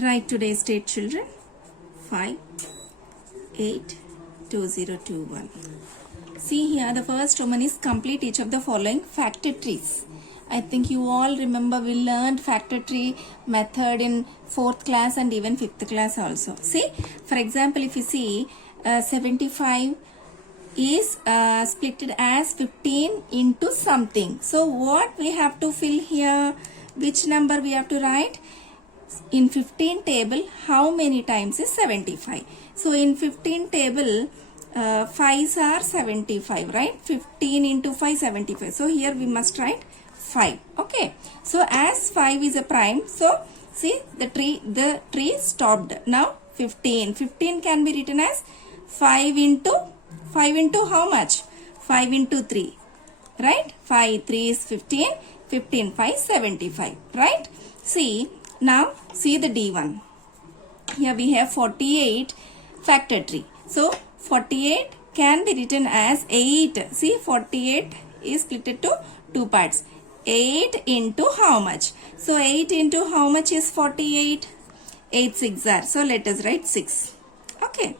Write today's date, children. 5/8/2021. See here, the first Roman is complete each of the following factor trees. I think you all remember we learned factor tree method in 4th class and even 5th class also. See, for example, if you see 75 is splitted as 15 into something. So what we have to fill here? Which number we have to write? In 15 table, how many times is 75? So in 15 table, 5s are 75, right? 15 into 5, 75. So here we must write 5. Okay. So as 5 is a prime, so see the tree stopped. Now 15. 15 can be written as 5 into how much? 5 into 3. Right? 5 3 is 15. 15 5 75. Right? See. Now see the D1. Here we have 48 factor tree. So 48 can be written as 8. See, 48 is split to 2 parts. 8 into how much? So 8 into how much is 48? 8 6 are. So let us write 6. Okay.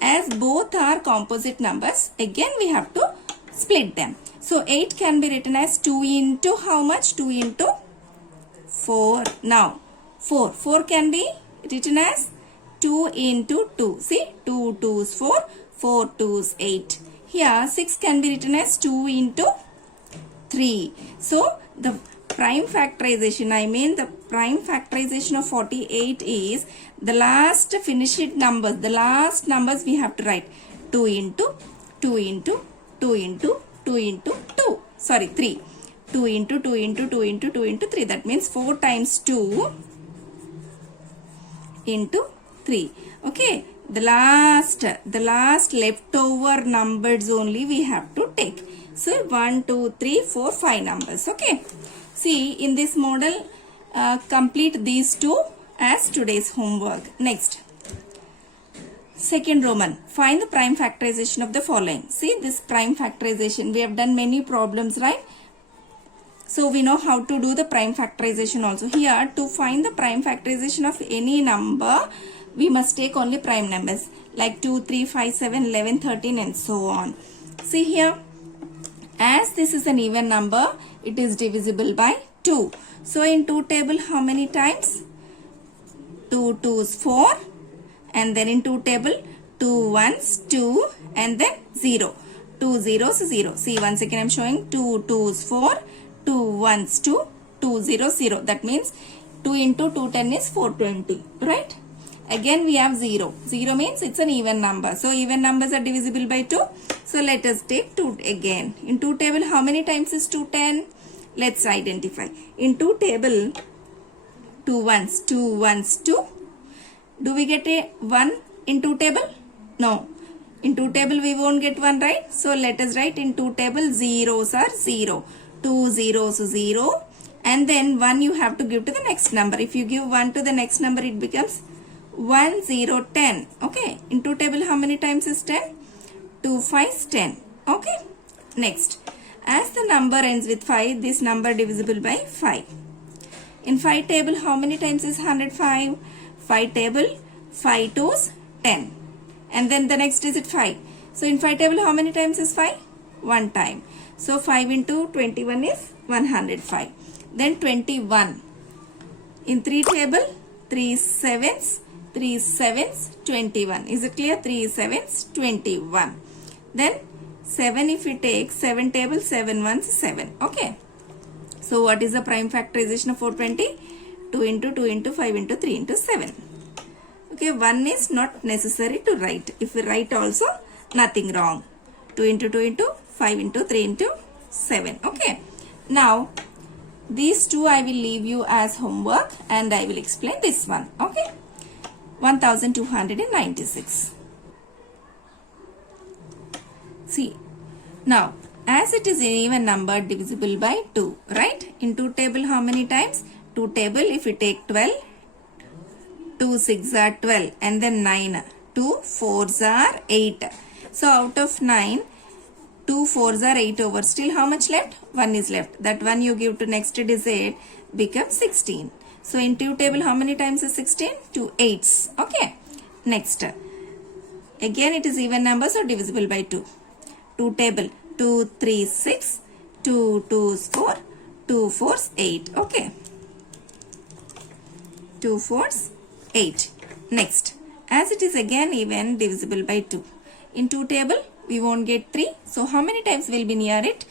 As both are composite numbers, again we have to split them. So 8 can be written as 2 into how much? 2 into 4. Now 4 can be written as 2 into 2. See, 2 2s 4, 4 2s 8. Here 6 can be written as 2 into 3. So the prime factorization, the prime factorization of 48 is the last finished numbers. The last numbers we have to write 2 into 2 into 2 into 2 into 2. Sorry, 3. 2 into 2 into 2 into 2 into 3. That means 4 times 2 into 3. Okay, the last leftover numbers only we have to take. So 1 2 3 4 5 numbers. Okay, see in this model complete these two as today's homework. Next, second Roman, find the prime factorization of the following. See this prime factorization, we have done many problems, right? So we know how to do the prime factorization also. Here to find the prime factorization of any number, we must take only prime numbers like 2, 3, 5, 7, 11, 13 and so on. See here, as this is an even number, it is divisible by 2. So in 2 table, how many times? 2 2s 4 and then in 2 table, 2 1s 2 and then 0. 2 0s 0. See once again I am showing 2 2s 4. 2 1s 2, 2 0 0. That means 2 into 210 is 420. Right? Again we have 0. 0 means it's an even number. So even numbers are divisible by 2. So let us take 2 again. In 2 table how many times is 210? Let's identify. In 2 table 2 1s 2. Do we get a 1 in 2 table? No. In 2 table we won't get 1, right? So let us write in 2 table zeros are 0. 2 zeros 0 and then 1 you have to give to the next number. If you give 1 to the next number, it becomes 1 0 10. Okay, in 2 table how many times is 10? 2 5 10. Okay, next, as the number ends with 5, this number divisible by 5. In 5 table how many times is 105? 5 table 5 2s 10 and then the next digit 5. So in 5 table how many times is 5? 1 time. So 5 into 21 is 105. Then 21. In 3 table, 3 7s, 21. Is it clear? 3 7s, 21. Then 7 if we take 7 table, 7 1s 7. Okay. So what is the prime factorization of 420? 2 into 2 into 5 into 3 into 7. Okay, 1 is not necessary to write. If we write also, nothing wrong. 2 into 2 into 5 into 3 into 7. Okay. Now, these two I will leave you as homework and I will explain this one. Okay. 1296. See. Now, as it is an even number divisible by 2. Right? In 2 table how many times? 2 table if we take 12. 2 6 are 12 and then 9. 2 4s are 8. So out of 9, 2 4s are 8 over. Still how much left? 1 is left. That one you give to next digit becomes 16. So in 2 table, how many times is 16? 2 8s. Okay. Next. Again, it is even number, so divisible by 2. 2 table, 2 3 6, 2 2s 4, 2 4s 8. Okay. 2 4s 8. Next. As it is again even, divisible by 2. In 2 table, we won't get 3. So how many times will be near it?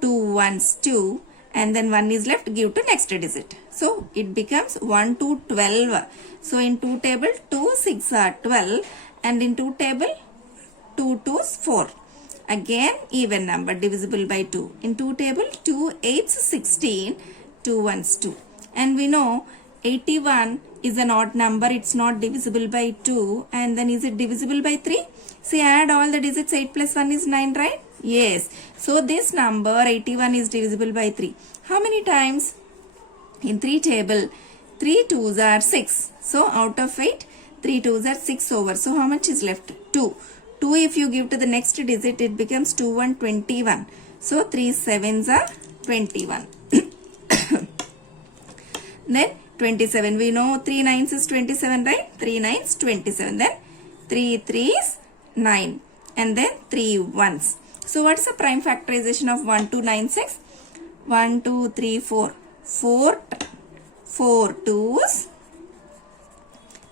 2 ones 2, and then 1 is left, give to next digit. So it becomes 1 to 12. So in 2 table, 2 6 are 12, and in 2 table, 2 2s 4. Again even number, divisible by 2. In 2 table, 2 8s 16, 2 ones 2. And we know 81 is an odd number, it's not divisible by 2, and then is it divisible by 3? See, add all the digits, 8 plus 1 is 9, right? Yes. So this number 81 is divisible by 3. How many times? In 3 table, 3 2s are 6. So out of 8, 3 2s are 6 over. So how much is left? 2. 2 if you give to the next digit, it becomes 2 1 21. So 3 7s are 21. Then 27. We know 3 9s is 27, right? 3 9s 27. Then 3 3s 9. And then 3 1s. So what is the prime factorization of 1 2 9 6? 1 2 3 4. 4 2s.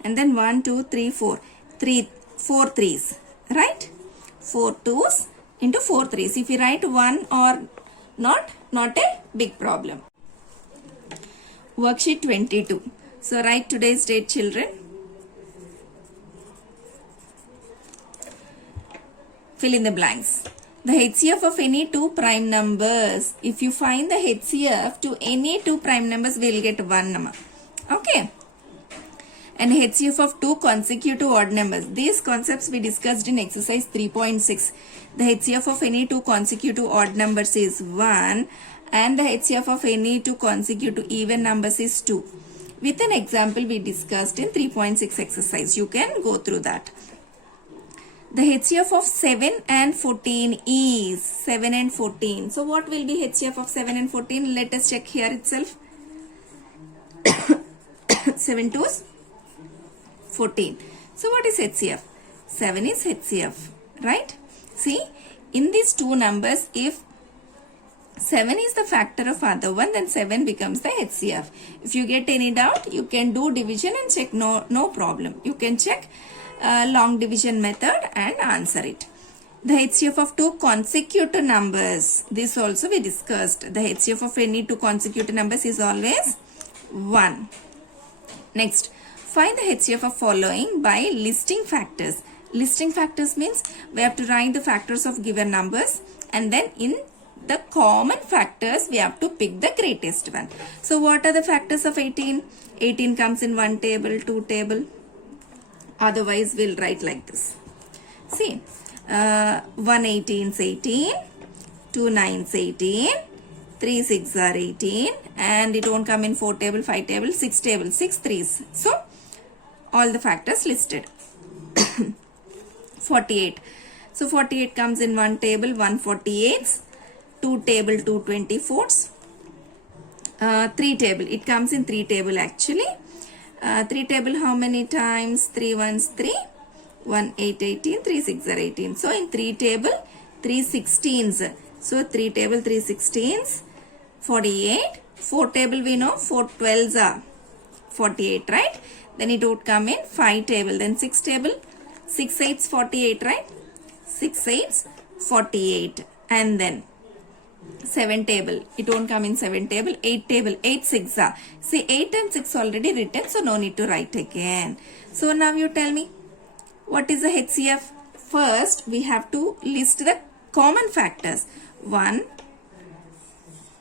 And then 1 2 3 4. 4 3s. Right? 4 2s into 4 3s. If you write 1 or not a big problem. Worksheet 22. So write today's date, children. Fill in the blanks. The HCF of any two prime numbers. If you find the HCF to any two prime numbers, we will get 1 number. Okay. And HCF of two consecutive odd numbers. These concepts we discussed in exercise 3.6. The HCF of any two consecutive odd numbers is 1, and the HCF of any two consecutive even numbers is 2. With an example we discussed in 3.6 exercise. You can go through that. The HCF of 7 and 14 is 7 and 14. So what will be HCF of 7 and 14? Let us check here itself. 7 2s 14. So what is HCF? 7 is HCF, right? See, in these two numbers, if 7 is the factor of other one, then 7 becomes the HCF. If you get any doubt, you can do division and check, no problem. You can check long division method and answer it. The HCF of two consecutive numbers. This also we discussed. The HCF of any two consecutive numbers is always 1. Next, find the HCF of following by listing factors. Listing factors means we have to write the factors of given numbers, and then in the common factors we have to pick the greatest one. So what are the factors of 18? 18 comes in 1 table, 2 table. Otherwise we'll write like this. See, 1 18 is 18, 2 9 is 18, 3 6 are 18, and it won't come in 4 table, 5 table, 6 table, 6 3s. So all the factors listed. 48. So 48 comes in 1 table, 148s, 2 table, 2 24s, 3 table. It comes in 3 table actually. 3 table how many times? 3 1s 3, 1 8 18, 3 6 are 18. So in 3 table, 3 16s. So 3 table, 3 16s, 48. 4 table we know 4 12s are 48, right? Then it would come in 5 table, then 6 table, 6 8s 48, right? 6 8s 48, and then 7 table, it won't come in 7 table, 8 table, 8 6 are. See, 8 and 6 already written, so no need to write again. So now you tell me, what is the HCF? First, we have to list the common factors. 1,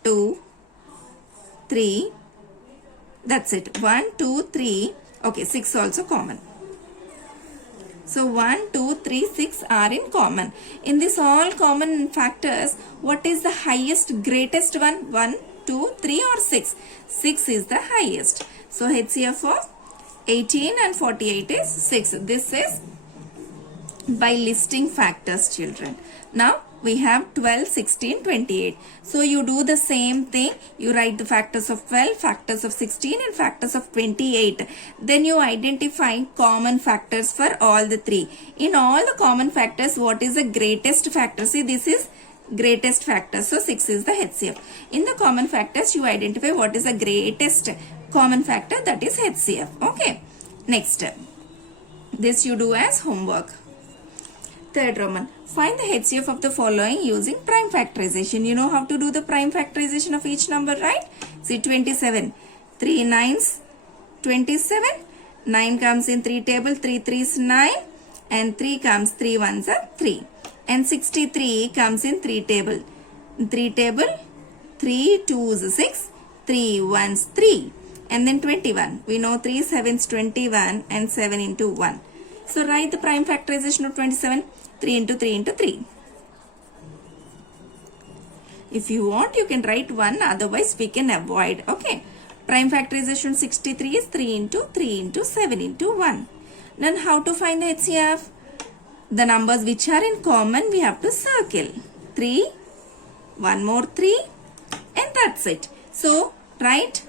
2, 3, that's it. 1, 2, 3, okay, 6 also common. So 1, 2, 3, 6 are in common. In this all common factors, what is the highest, greatest one? 1, 2, 3 or 6? 6 is the highest. So HCF of 18 and 48 is 6. This is by listing factors, children. Now we have 12, 16, 28. So you do the same thing. You write the factors of 12, factors of 16 and factors of 28. Then you identify common factors for all the three. In all the common factors, what is the greatest factor? See, this is greatest factor. So 6 is the HCF. In the common factors, you identify what is the greatest common factor, that is HCF. Okay. Next, this you do as homework. Third Roman, find the HCF of the following using prime factorization. You know how to do the prime factorization of each number, right? See, 27. 3 9s, 27. 9 comes in 3 table, 3 3s 9. And 3 comes, 3 1s are 3. And 63 comes in 3 table. 3 table, 3 2s 6, 3 1s 3. And then 21. We know 3 7s 21 and 7 into 1. So write the prime factorization of 27. 3 into 3 into 3. If you want, you can write 1. Otherwise, we can avoid. Okay. Prime factorization 63 is 3 into 7 into 1. Then how to find the HCF? The numbers which are in common, we have to circle. 3, 1 more 3, and that's it. So, write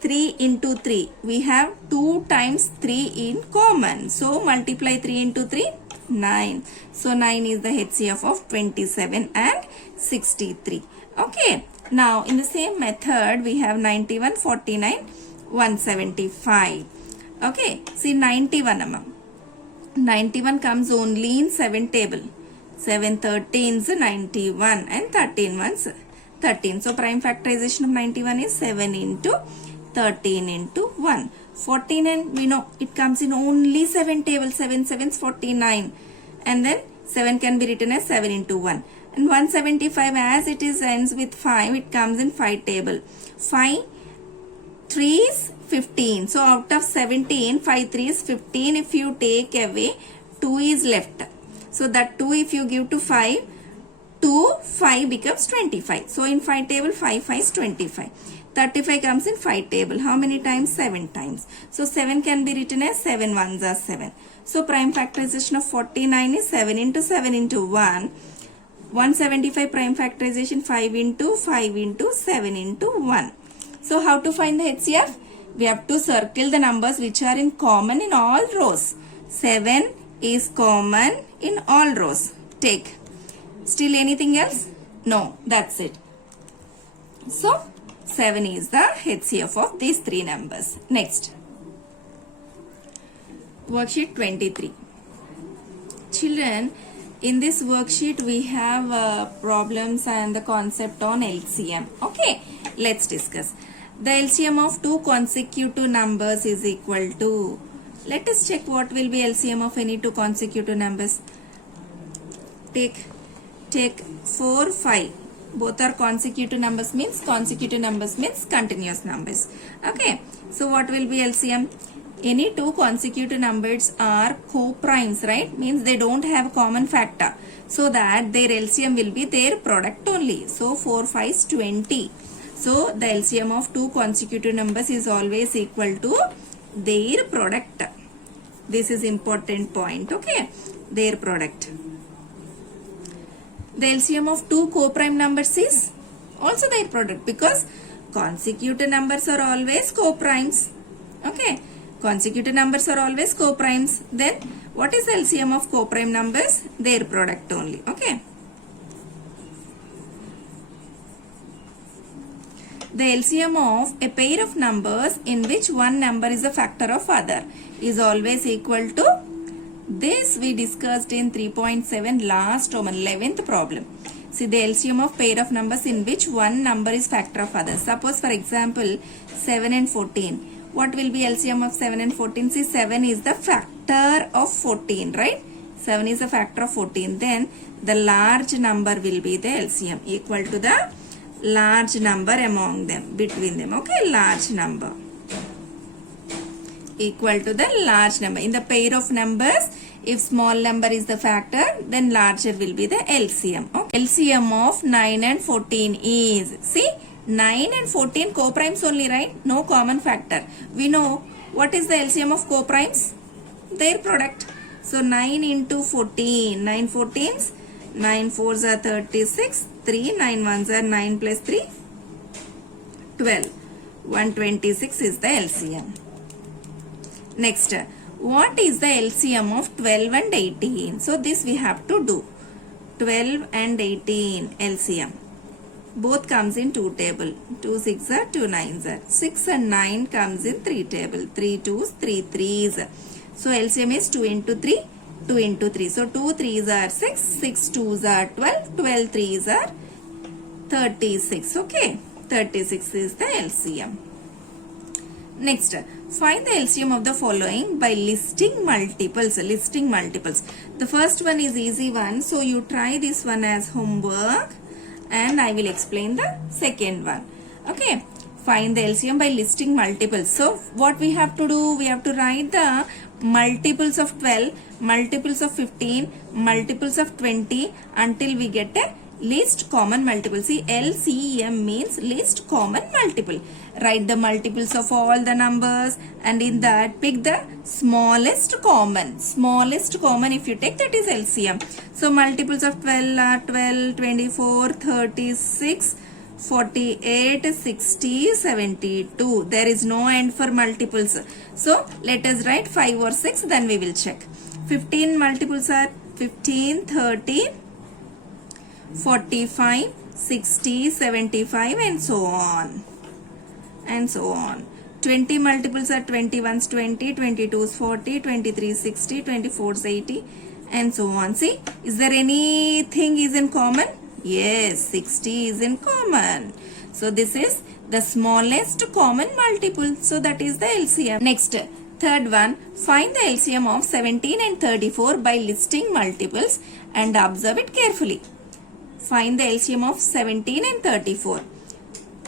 3 into 3. We have 2 times 3 in common. So, multiply 3 into 3, 9. So, 9 is the HCF of 27 and 63. Okay. Now, in the same method, we have 91, 49, 175. Okay. See, 91 among. 91 comes only in 7 table. 7 13s 91 and 13 ones 13. So, prime factorization of 91 is 7 into 13 into 1. 49, we know it comes in only 7 table. 7 7s 49. And then 7 can be written as 7 into 1. And 175, as it is ends with 5, it comes in 5 table. 5 3s 15. So, out of 17, 5 3s 15. If you take away, 2 is left. So, that 2 if you give to 5, 2, 5 becomes 25. So, in 5 table, 5 5 is 25. 35 comes in 5 table. How many times? 7 times. So, 7 can be written as 7 ones are 7. So, prime factorization of 49 is 7 into 7 into 1. 175 prime factorization 5 into 7 into 1. So, how to find the HCF? We have to circle the numbers which are in common in all rows. 7 is common in all rows. Take. Still anything else? No, that's it. So, 7 is the HCF of these three numbers. Next. Worksheet 23. Children, in this worksheet we have problems and the concept on LCM. Okay, let's discuss. The LCM of two consecutive numbers is equal to, let us check what will be LCM of any two consecutive numbers. Take 4, 5. Both are consecutive numbers means continuous numbers. Okay, so what will be LCM? Any two consecutive numbers are co-primes, right? Means they don't have common factor. So that their LCM will be their product only. So 4, 5 is 20. So the LCM of two consecutive numbers is always equal to their product. This is important point. Okay, their product. The LCM of two co-prime numbers is also their product, because consecutive numbers are always co-primes. Okay, consecutive numbers are always co-primes. Then what is the LCM of co-prime numbers? Their product only. Okay. The LCM of a pair of numbers in which one number is a factor of other is always equal to, this we discussed in 3.7 last Roman 11th problem. See, the LCM of pair of numbers in which one number is factor of other. Suppose for example 7 and 14. What will be LCM of 7 and 14? See, 7 is the factor of 14, right? 7 is a factor of 14. Then the large number will be the LCM, equal to the large number among them, between them. Okay, large number equal to the large number. In the pair of numbers, if small number is the factor, then larger will be the LCM. Okay. LCM of 9 and 14 is, see, 9 and 14 co-primes only, right? No common factor. We know what is the LCM of co-primes? Their product. So 9 into 14, 9 14s 9 4s are 36, 3, 9 1s are 9 plus 3, 12. 126 is the LCM. Next, what is the LCM of 12 and 18? So this we have to do. 12 and 18 LCM. Both comes in 2 table. 2 6 are 2 9s are. 6 and 9 comes in 3 table. 3 2s, 3 3s. So LCM is 2 into 3, 2 into 3. So 2 3s are 6, 6 2s are 12, 12 3s are 36. Okay, 36 is the LCM. Next, find the LCM of the following by listing multiples. Listing multiples. The first one is easy one. So you try this one as homework and I will explain the second one. Okay. Find the LCM by listing multiples. So what we have to do? We have to write the multiples of 12, multiples of 15, multiples of 20 until we get a least common multiple. See, LCM means least common multiple. Write the multiples of all the numbers and in that pick the smallest common. Smallest common if you take, that is LCM. So multiples of 12 are 12, 24, 36, 48, 60, 72. There is no end for multiples. So let us write 5 or 6, then we will check. 15 multiples are 15, 30, 45, 60, 75 and so on. And so on. 20 multiples are 21s 20, 22s 40, 23s 60, 24s 80 and so on. See, is there anything is in common? Yes, 60 is in common. So this is the smallest common multiple. So that is the LCM. Next, third one, find the LCM of 17 and 34 by listing multiples and observe it carefully. Find the LCM of 17 and 34.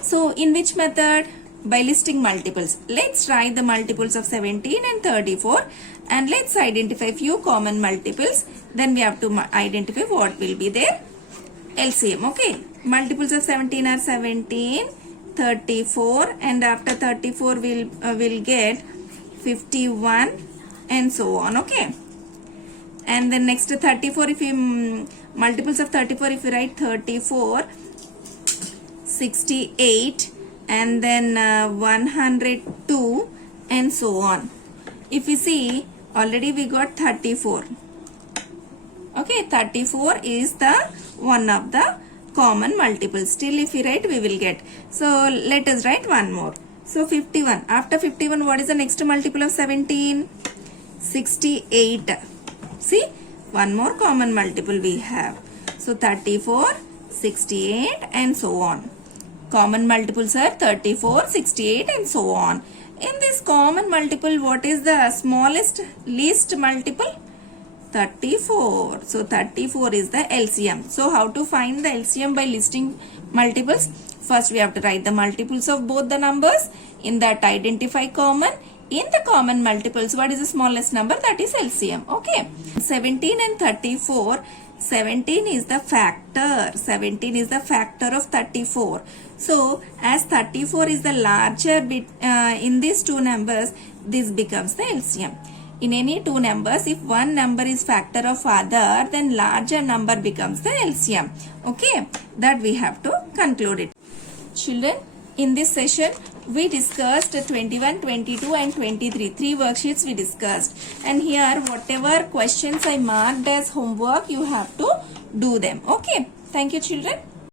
So in which method? By listing multiples. Let's write the multiples of 17 and 34 and let's identify few common multiples. Then we have to identify what will be their LCM. Okay. Multiples of 17 are 17, 34 and after 34 we'll get 51 and so on. Okay. And then next 34, if you multiples of 34, if you write 34, 68 and then 102 and so on. If you see, already we got 34. Okay, 34 is the one of the common multiples. Still if we write, we will get. So let us write one more. So 51. After 51, what is the next multiple of 17? 68. See, one more common multiple we have. So 34, 68 and so on. Common multiples are 34, 68 and so on. In this common multiple, what is the smallest least multiple? 34. So 34 is the LCM. So how to find the LCM by listing multiples? First we have to write the multiples of both the numbers. In that identify common. In the common multiples, what is the smallest number? That is LCM. Okay. 17 and 34. 17 is the factor. 17 is the factor of 34. So as 34 is the larger bit in these two numbers, this becomes the LCM. In any two numbers, if one number is factor of other, then larger number becomes the LCM. Okay. That we have to conclude it. Children, in this session, we discussed 21, 22 and 23. 3 worksheets we discussed. And here, whatever questions I marked as homework, you have to do them. Okay. Thank you, children.